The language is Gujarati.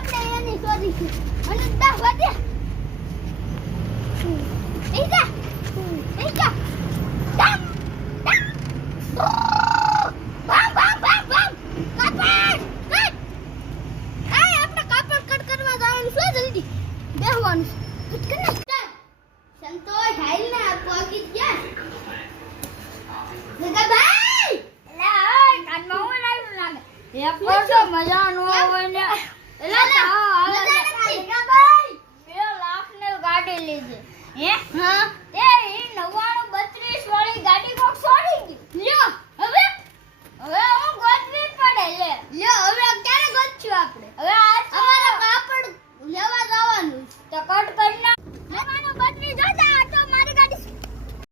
આપણે એની શોધીશું અને 10 વાગે એજા એજા ડમ ડમ બમ બમ બમ બમ કાપડ કટ આય આપણે કાપડ કટ કરવા જવાનું છે જલ્દી બેહવાનું કટ કર ના સંતોષ હાઈલ ને પહોંચી ગયા જગા ભાઈ લે ઓય કાનમાં હું લાવ્યું લાગે એક વર્ષો મજાનું